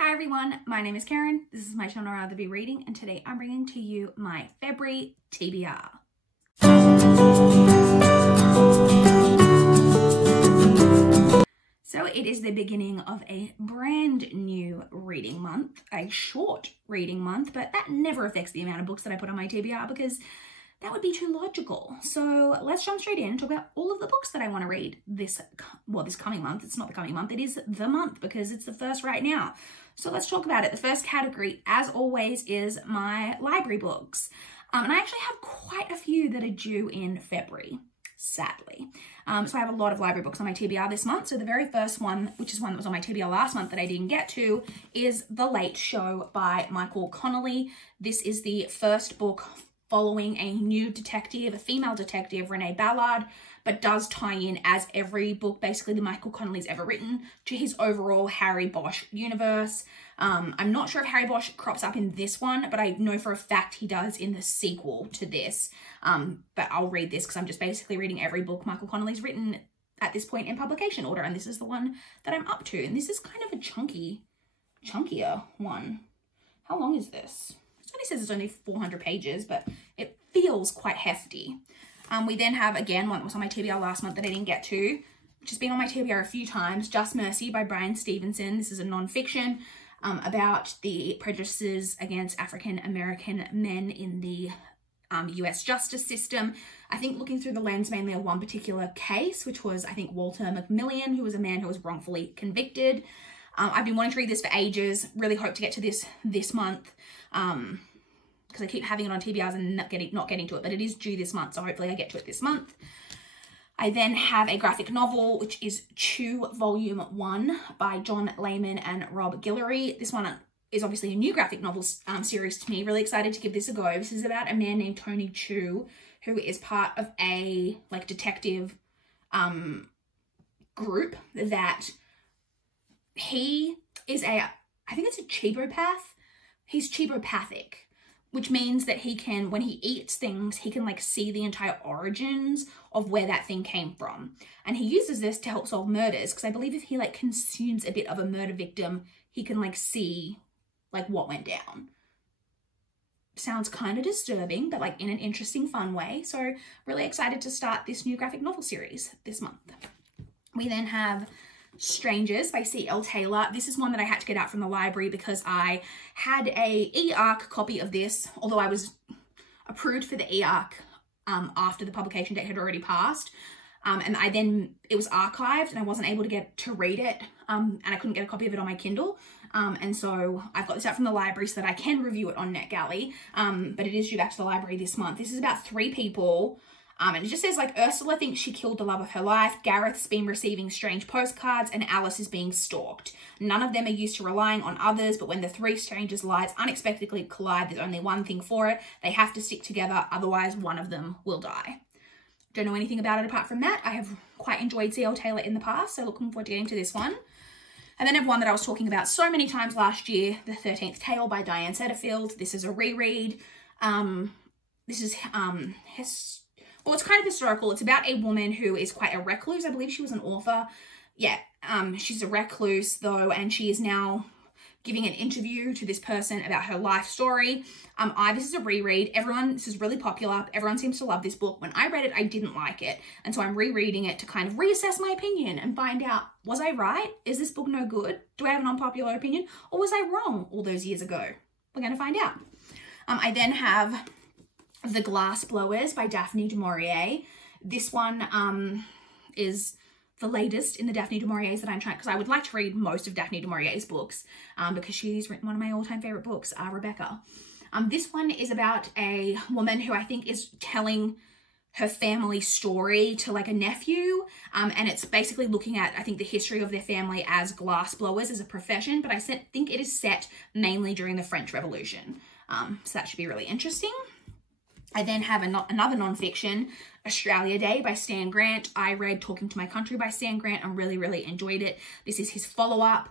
Hi everyone, my name is Karen. This is my channel RatherBeReading, and today I'm bringing to you my February TBR. So it is the beginning of a brand new reading month, a short reading month, but that never affects the amount of books that I put on my TBR because that would be too logical. So let's jump straight in and talk about all of the books that I want to read this coming month. It's not the coming month, it is the month because it's the first right now. So let's talk about it. The first category, as always, is my library books. And I actually have quite a few that are due in February, sadly. So I have a lot of library books on my TBR this month. So the very first one, which is one that was on my TBR last month that I didn't get to, is The Late Show by Michael Connelly. This is the first book following a new detective, a female detective, Renee Ballard, but does tie in, as every book basically that Michael Connelly's ever written, to his overall Harry Bosch universe. I'm not sure if Harry Bosch crops up in this one, but I know for a fact he does in the sequel to this. But I'll read this because I'm just basically reading every book Michael Connelly's written at this point in publication order, and this is the one that I'm up to. And this is kind of a chunkier one. How long is this? It says it's only 400 pages, but it feels quite hefty. We then have, again, one that was on my TBR last month that I didn't get to, which has been on my TBR a few times, Just Mercy by Brian Stevenson. This is a non-fiction about the prejudices against African-American men in the US justice system. I think looking through the lens mainly of one particular case, which was, I think, Walter McMillian, who was a man who was wrongfully convicted. I've been wanting to read this for ages, really hope to get to this month. Because I keep having it on TBRs and not getting to it, but it is due this month, so hopefully I get to it this month. I then have a graphic novel, which is Chew Volume 1 by John Layman and Rob Guillory. This one is obviously a new graphic novel series to me. Really excited to give this a go. This is about a man named Tony Chew, who is part of a detective group that he is I think it's a chibopath. He's chibopathic, which means that he can, when he eats things, he can see the entire origins of where that thing came from. And he uses this to help solve murders, because I believe if he consumes a bit of a murder victim, he can see what went down. Sounds kind of disturbing, but in an interesting, fun way. So really excited to start this new graphic novel series this month. We then have Strangers by C.L. Taylor. This is one that I had to get out from the library because I had a e-arc copy of this, although I was approved for the e-arc after the publication date had already passed. And it was archived and I wasn't able to get to read it, and I couldn't get a copy of it on my Kindle. And so I've got this out from the library so that I can review it on NetGalley, but it is due back to the library this month. This is about 3 people. And it just says Ursula thinks she killed the love of her life, Gareth's been receiving strange postcards, and Alice is being stalked. None of them are used to relying on others, but when the 3 strangers' lives unexpectedly collide, there's only one thing for it. They have to stick together, otherwise one of them will die. Don't know anything about it apart from that. I have quite enjoyed C.L. Taylor in the past, so looking forward to getting to this one. And then I have one that I was talking about so many times last year, The 13th Tale by Diane Setterfield. This is a reread. This is well, it's kind of historical. It's about a woman who is quite a recluse. I believe she was an author. Yeah, she's a recluse though, and she is now giving an interview to this person about her life story. This is a reread. This is really popular. Everyone seems to love this book. When I read it, I didn't like it. And so I'm rereading it to kind of reassess my opinion and find out, was I right? Is this book no good? Do I have an unpopular opinion? Or was I wrong all those years ago? We're going to find out. I then have The Glass Blowers by Daphne du Maurier. This one is the latest in the Daphne du Maurier's that I'm trying, because I would like to read most of Daphne du Maurier's books because she's written one of my all-time favorite books, Rebecca. This one is about a woman who I think is telling her family story to a nephew, and it's basically looking at, I think, the history of their family as glass blowers as a profession, but I think it is set mainly during the French Revolution. So that should be really interesting. I then have another non-fiction, Australia Day by Stan Grant. I read Talking to My Country by Stan Grant and really, really enjoyed it. This is his follow-up,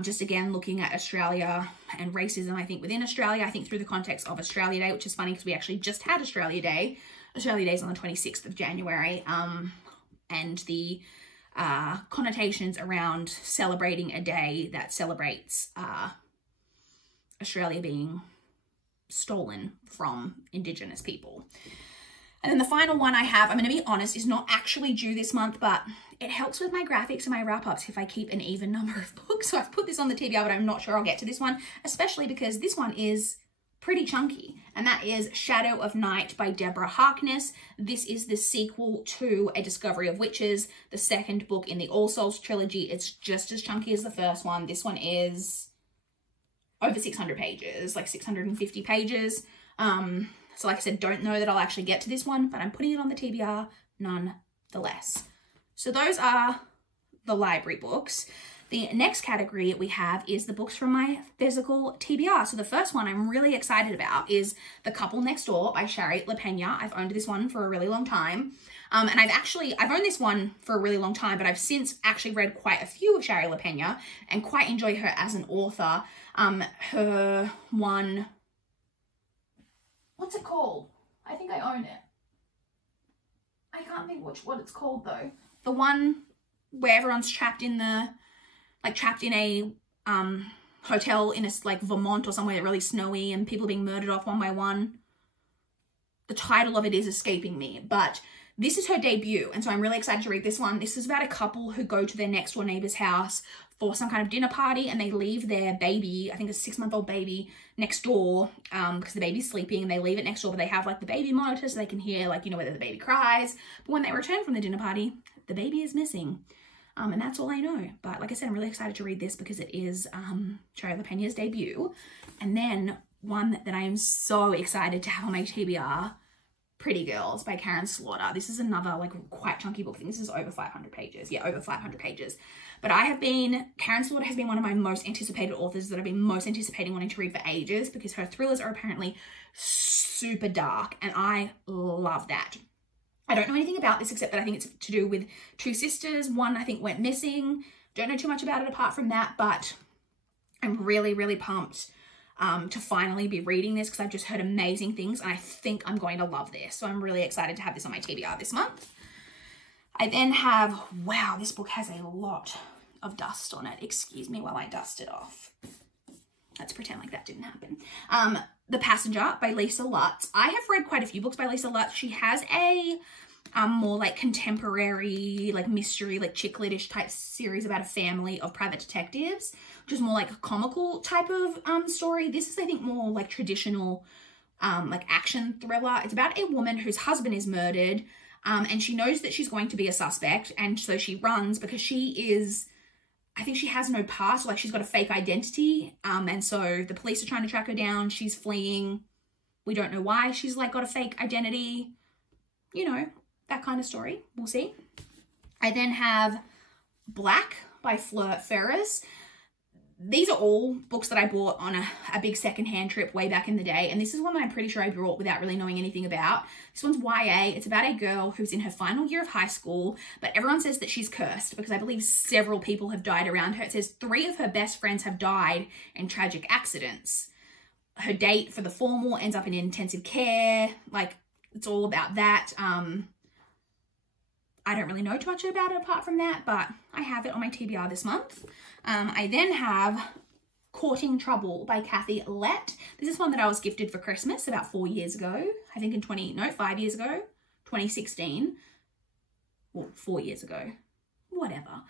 just again looking at Australia and racism, I think, within Australia. I think through the context of Australia Day, which is funny because we actually just had Australia Day. Australia Day is on the 26th of January, and the connotations around celebrating a day that celebrates Australia being stolen from Indigenous people. And then the final one I have, I'm going to be honest, is not actually due this month, but it helps with my graphics and my wrap-ups if I keep an even number of books. So I've put this on the TBR, but I'm not sure I'll get to this one, especially because this one is pretty chunky, and that is Shadow of Night by Deborah Harkness. This is the sequel to A Discovery of Witches, the second book in the All Souls trilogy. It's just as chunky as the first one. This one is over 600 pages, like 650 pages. So like I said, don't know that I'll actually get to this one, but I'm putting it on the TBR nonetheless. So those are the library books. The next category we have is the books from my physical TBR. So the first one I'm really excited about is The Couple Next Door by Shari LaPena. I've owned this one for a really long time. And I've owned this one for a really long time, but I've since actually read quite a few of Shari LaPena and quite enjoy her as an author. Her one, what's it called? I think I own it. I can't think what it's called though. The one where everyone's trapped in a hotel in like Vermont or somewhere really snowy and people being murdered off one by one. The title of it is escaping me, but this is her debut, and so I'm really excited to read this one. This is about a couple who go to their next door neighbor's house for some kind of dinner party, and they leave their baby, I think a 6-month-old baby, next door because the baby's sleeping, and they leave it next door, but they have like the baby monitor so they can hear, like, you know, whether the baby cries. But when they return from the dinner party, the baby is missing. And that's all I know. But like I said, I'm really excited to read this because it is Shari LaPena's debut. And then one that I am so excited to have on my TBR, Pretty Girls by Karen Slaughter. This is another like quite chunky book. I think this is over 500 pages. Yeah, over 500 pages. But Karen Slaughter has been one of my most anticipated authors that I've been most anticipating wanting to read for ages because her thrillers are apparently super dark, and I love that. I don't know anything about this except that I think it's to do with two sisters. One I think went missing. Don't know too much about it apart from that, but I'm really, really pumped to finally be reading this because I've just heard amazing things and I think I'm going to love this. So I'm really excited to have this on my TBR this month. I then have, wow, this book has a lot of dust on it. Excuse me while I dust it off. Let's pretend like that didn't happen. The Passenger by Lisa Lutz. I have read quite a few books by Lisa Lutz. She has a more like contemporary, like mystery, like chick lit-ish type series about a family of private detectives, which is more like a comical type of story. This is, I think, more like traditional like action thriller. It's about a woman whose husband is murdered and she knows that she's going to be a suspect, and so she runs because she is, I think she has no past, like she's got a fake identity, and so the police are trying to track her down. She's fleeing. We don't know why she's like got a fake identity, you know, that kind of story. We'll see. I then have Black by Fleur Ferris. These are all books that I bought on a big secondhand trip way back in the day, and this is one that I'm pretty sure I bought without really knowing anything about. This one's YA. It's about a girl who's in her final year of high school, but everyone says that she's cursed because I believe several people have died around her. It says 3 of her best friends have died in tragic accidents. Her date for the formal ends up in intensive care. Like, it's all about that. I don't really know too much about it apart from that, but I have it on my TBR this month. I then have Courting Trouble by Kathy Lett. This is one that I was gifted for Christmas about 4 years ago. I think 5 years ago, 2016. Well, 4 years ago, whatever.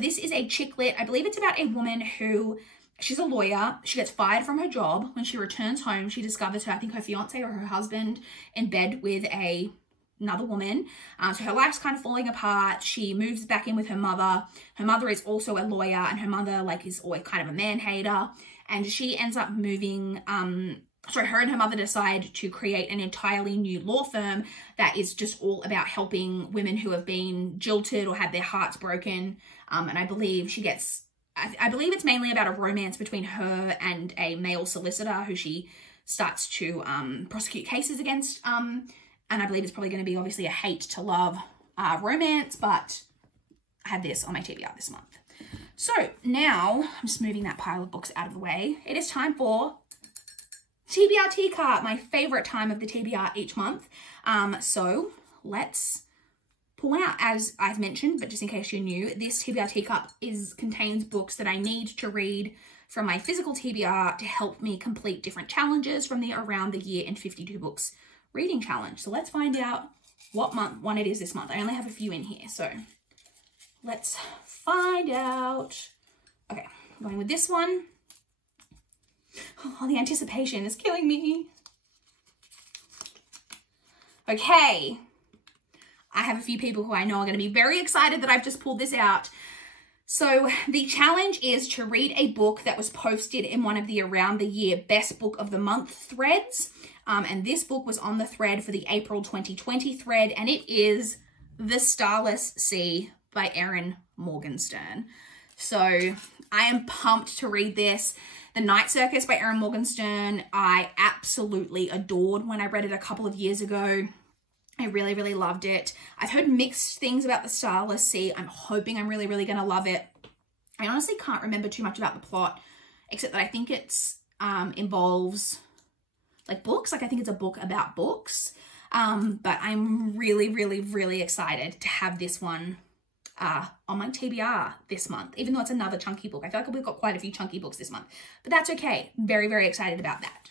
This is a chick lit. I believe it's about a woman who, she's a lawyer. She gets fired from her job. When she returns home, she discovers I think her fiance or her husband in bed with another woman. So her life's kind of falling apart. She moves back in with her mother. Her mother is also a lawyer, and her mother like is always kind of a man-hater. And she ends up moving, her and her mother decide to create an entirely new law firm that is just all about helping women who have been jilted or had their hearts broken. And I believe she gets, I believe it's mainly about a romance between her and a male solicitor who she starts to prosecute cases against. And I believe it's probably going to be obviously a hate to love romance, but I had this on my TBR this month. So now I'm just moving that pile of books out of the way. It is time for TBR Teacup, my favorite time of the TBR each month. So let's pull one out. As I've mentioned, but just in case you're new, this TBR Teacup contains books that I need to read from my physical TBR to help me complete different challenges from the Around the Year in 52 Books reading challenge. So let's find out what one it is this month. I only have a few in here, so let's find out. Okay, I'm going with this one. Oh, the anticipation is killing me. Okay, I have a few people who I know are going to be very excited that I've just pulled this out. So the challenge is to read a book that was posted in one of the Around the Year Best Book of the Month threads. And this book was on the thread for the April 2020 thread, and it is The Starless Sea by Erin Morgenstern. So I am pumped to read this. The Night Circus by Erin Morgenstern, I absolutely adored when I read it a couple of years ago. I really, really loved it. I've heard mixed things about The Starless Sea. I'm hoping I'm really, really going to love it. I honestly can't remember too much about the plot, except that I think it's involves like books. Like I think it's a book about books. But I'm really, really, really excited to have this one on my TBR this month, even though it's another chunky book. I feel like we've got quite a few chunky books this month, but that's okay. Very, very excited about that.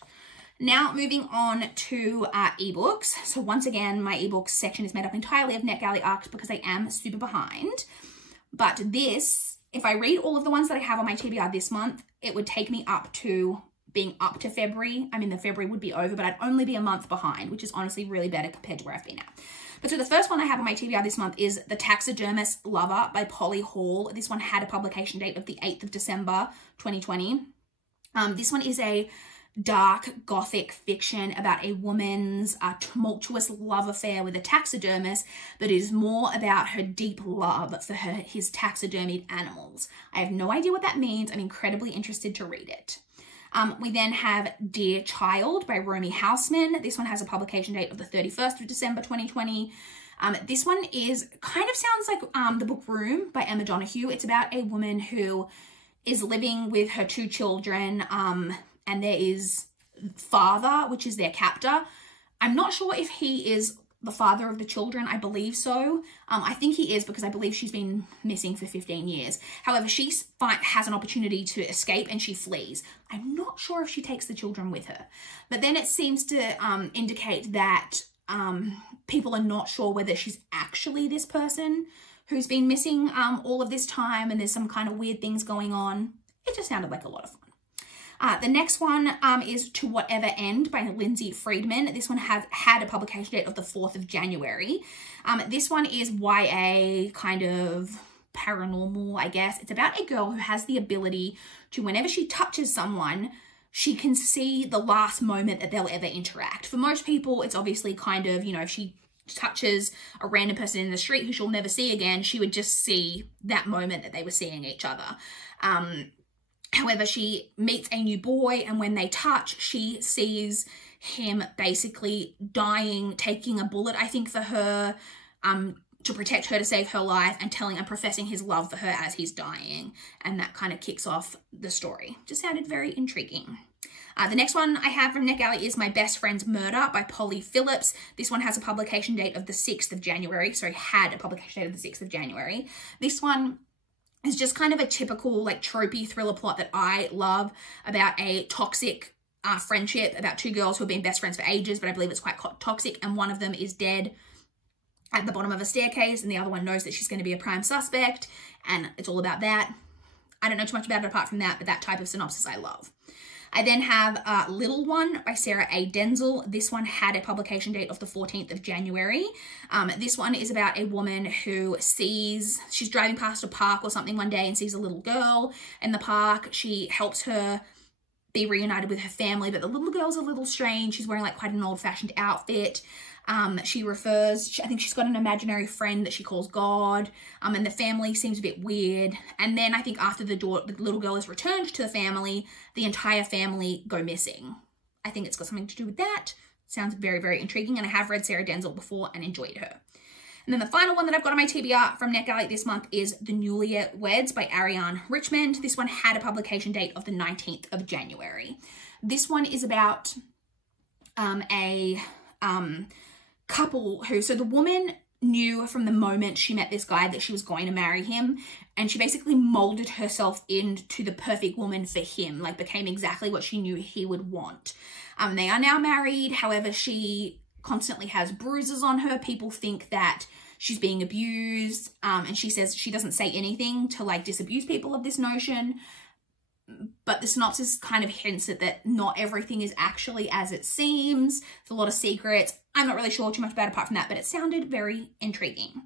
Now moving on to ebooks. So once again, my ebooks section is made up entirely of NetGalley ARCs because I am super behind. But this, if I read all of the ones that I have on my TBR this month, it would take me up to being up to February. I mean, the February would be over, but I'd only be a month behind, which is honestly really better compared to where I've been at. But so the first one I have on my TBR this month is The Taxidermist Lover by Polly Hall. This one had a publication date of the 8th of December, 2020. This one is a dark gothic fiction about a woman's tumultuous love affair with a taxidermist, but is more about her deep love for his taxidermied animals. I have no idea what that means. I'm incredibly interested to read it. We then have Dear Child by Romy Hausman. This one has a publication date of the 31st of December 2020. This one is kind of sounds like The Book Room by Emma Donoghue. It's about a woman who is living with her 2 children, and there is father, which is their captor. I'm not sure if he is the father of the children. I believe so. I think he is because I believe she's been missing for 15 years. However, she has an opportunity to escape and she flees. I'm not sure if she takes the children with her. But then it seems to indicate that people are not sure whether she's actually this person who's been missing all of this time, and there's some kind of weird things going on. It just sounded like a lot of fun. The next one is To Whatever End by Lindsay Friedman. This one had a publication date of the 4th of January. This one is YA, kind of paranormal, I guess. It's about a girl who has the ability to, whenever she touches someone, she can see the last moment that they'll ever interact. For most people, it's obviously kind of, you know, if she touches a random person in the street who she'll never see again, she would just see that moment that they were seeing each other. However, she meets a new boy, and when they touch, she sees him basically dying, taking a bullet, I think, for her, to protect her, to save her life, and professing his love for her as he's dying. And that kind of kicks off the story. Just sounded very intriguing. The next one I have from NetGalley is My Best Friend's Murder by Polly Phillips. This one has a publication date of the 6th of January. Sorry, had a publication date of the 6th of January. This one is just kind of a typical, like, tropey thriller plot that I love, about a toxic friendship, about 2 girls who have been best friends for ages, but I believe it's quite toxic, and one of them is dead at the bottom of a staircase, and the other one knows that she's going to be a prime suspect, and it's all about that. I don't know too much about it apart from that, but that type of synopsis I love. I then have Little One by Sarah A. Denzel. This one had a publication date of the 14th of January. This one is about a woman who she's driving past a park or something one day and sees a little girl in the park. She helps her be reunited with her family, but the little girl's a little strange. She's wearing like quite an old-fashioned outfit. I think she's got an imaginary friend that she calls God, and the family seems a bit weird. And then I think after the little girl is returned to the family, the entire family go missing. I think it's got something to do with that. Sounds very, very intriguing, and I have read Sarah Denzel before and enjoyed her. And then the final one that I've got on my TBR from NetGalley this month is The Newlyweds by Ariane Richmond. This one had a publication date of the 19th of January. This one is about a couple who, so the woman knew from the moment she met this guy that she was going to marry him, and she basically molded herself into the perfect woman for him, like became exactly what she knew he would want. They are now married. However, she constantly has bruises on her. People think that she's being abused, and she says she doesn't say anything to like disabuse people of this notion, but the synopsis kind of hints at that not everything is actually as it seems. There's a lot of secrets. I'm not really sure too much about it apart from that, but it sounded very intriguing.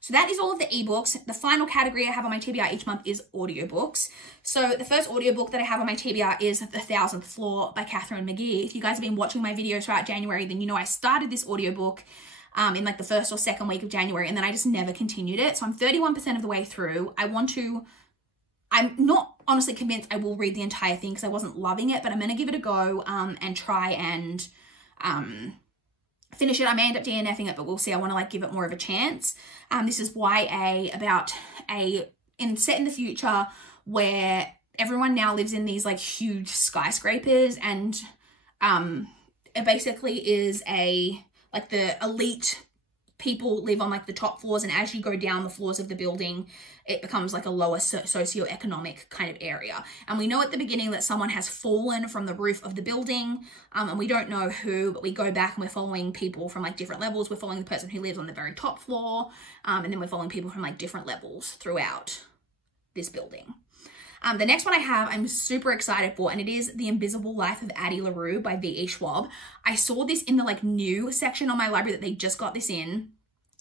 So that is all of the ebooks. The final category I have on my TBR each month is audiobooks. So the first audiobook that I have on my TBR is The 1000th Floor by Katherine McGee. If you guys have been watching my videos throughout January, then you know I started this audiobook in like the first or second week of January, and then I just never continued it. So I'm 31% of the way through. I'm not honestly convinced I will read the entire thing because I wasn't loving it, but I'm going to give it a go and try and finish it. I may end up DNFing it, but we'll see. I want to like give it more of a chance. This is YA about set in the future where everyone now lives in these like huge skyscrapers, and it basically is like the elite people live on like the top floors, and as you go down the floors of the building, it becomes like a lower socioeconomic kind of area. And we know at the beginning that someone has fallen from the roof of the building, and we don't know who, but we go back and we're following people from like different levels. We're following the person who lives on the very top floor, and then we're following people from like different levels throughout this building. The next one I have, I'm super excited for, and it is The Invisible Life of Addie LaRue by V.E. Schwab. I saw this in the like new section on my library that they just got this in,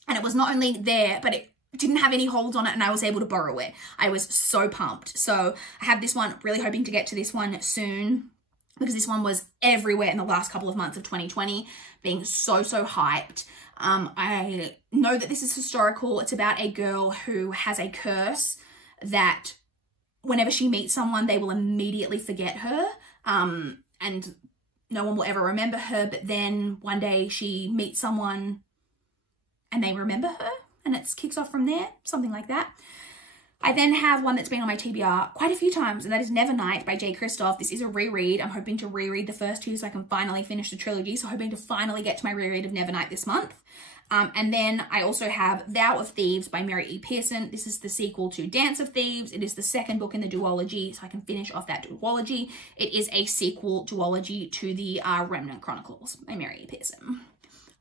and it was not only there, but it didn't have any holds on it, and I was able to borrow it. I was so pumped. So I have this one, really hoping to get to this one soon, because this one was everywhere in the last couple of months of 2020, being so hyped. I know that this is historical. It's about a girl who has a curse that whenever she meets someone, they will immediately forget her, and no one will ever remember her. But then one day she meets someone and they remember her, and it kicks off from there, something like that. I then have one that's been on my TBR quite a few times, and that is Nevernight by J. Kristoff. This is a reread. I'm hoping to reread the first two so I can finally finish the trilogy. So hoping to finally get to my reread of Nevernight this month. And then I also have Vow of Thieves by Mary E. Pearson. This is the sequel to Dance of Thieves. It is the second book in the duology, so I can finish off that duology. It is a sequel duology to the Remnant Chronicles by Mary E. Pearson.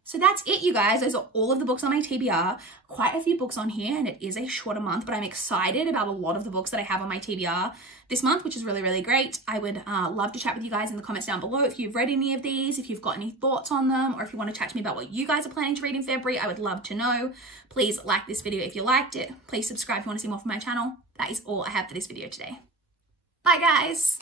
So that's it, you guys. Those are all of the books on my TBR. Quite a few books on here, and it is a shorter month, but I'm excited about a lot of the books that I have on my TBR this month, which is really great. I would love to chat with you guys in the comments down below if you've read any of these, if you've got any thoughts on them, or if you want to chat to me about what you guys are planning to read in February. I would love to know. Please like this video if you liked it. Please subscribe if you want to see more from my channel. That is all I have for this video today. Bye, guys.